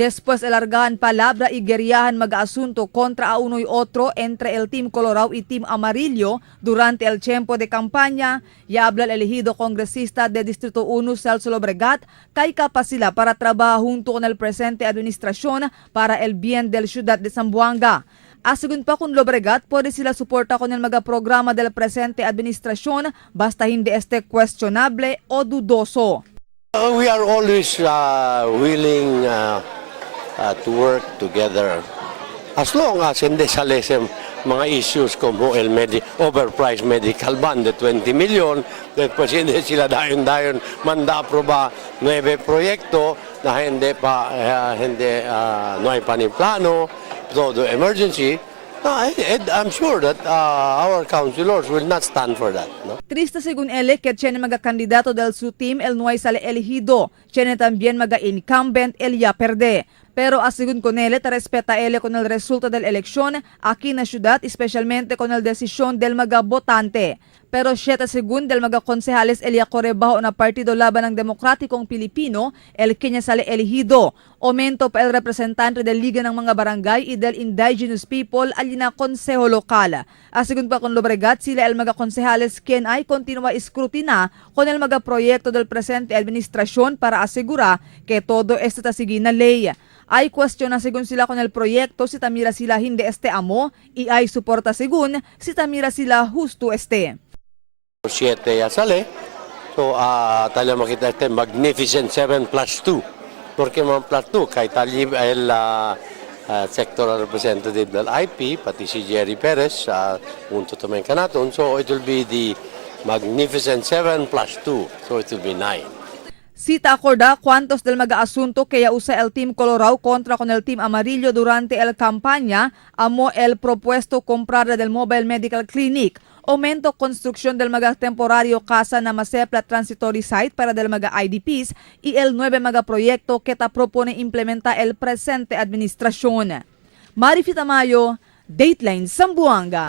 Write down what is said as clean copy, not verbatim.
Después alargahan palabra y guerrillahan mag-asunto contra a uno y otro entre el Team Colorado y Team Amarillo durante el tiempo de campaña y habla el elegido congresista de Distrito 1 Celso Lobregat kay kapaz sila para trabajar junto con el presente administración para el bien del ciudad de Zamboanga. Asegun pa kung Lobregat, pwede sila suporta con el programa del presente administrasyon basta hindi este questionable o dudoso. We are always willing to work together as long as hindi sa lesem mga issues como el overpriced medical ban de 20 million, después hindi sila dayon-dayon manda-aproba 9 proyekto na hindi pa no hay pa ni plano, todo emergency. I'm sure that our councilors will not stand for that. No? Triste según ele que tiene magakandidato del su team el no hay sale elegido, tiene también maga-incumbent el ya perde. Pero asegun con ele, te respeta ele con el resultado del eleksyon aquí na syudad, especialmente con el desisyon del mga-botante. Pero 7 según del mga-konsehales el ya korebaho na partido laban ng Demokratikong Pilipino, el kanya sale elegido. Aumento pa el representante del Liga ng mga Barangay y del Indigenous People alina konseho lokal. Asegun pa con Lobregat, sila el mga-konsehales ken ay kontinua iskrutina con el mga-proyekto del presente administrasyon para asegura que todo esto tasigi na ley. Ay question na según sila con el proyekto si tamira sila hindi este amo y ay suporta según si tamira sila justo este. 7 ya sale, so tayo makita este Magnificent 7 plus 2. Porque mga plus 2, kay talib el sectoral representative del IP, pati si Jerry Perez, punto tamang kanaton, so it will be the Magnificent 7 plus 2, so it will be 9. Cita acorda cuantos del mag-aasunto kaya usa el Team Colorado contra con el Team Amarillo durante el campaña amo el propuesto comprar del Mobile Medical Clinic, aumento construcción del temporario casa na masepla transitory site para del IDPs y el 9 proyecto que ta propone implementa el presente administrasyon. Marifita Mayo, Dateline Zamboanga.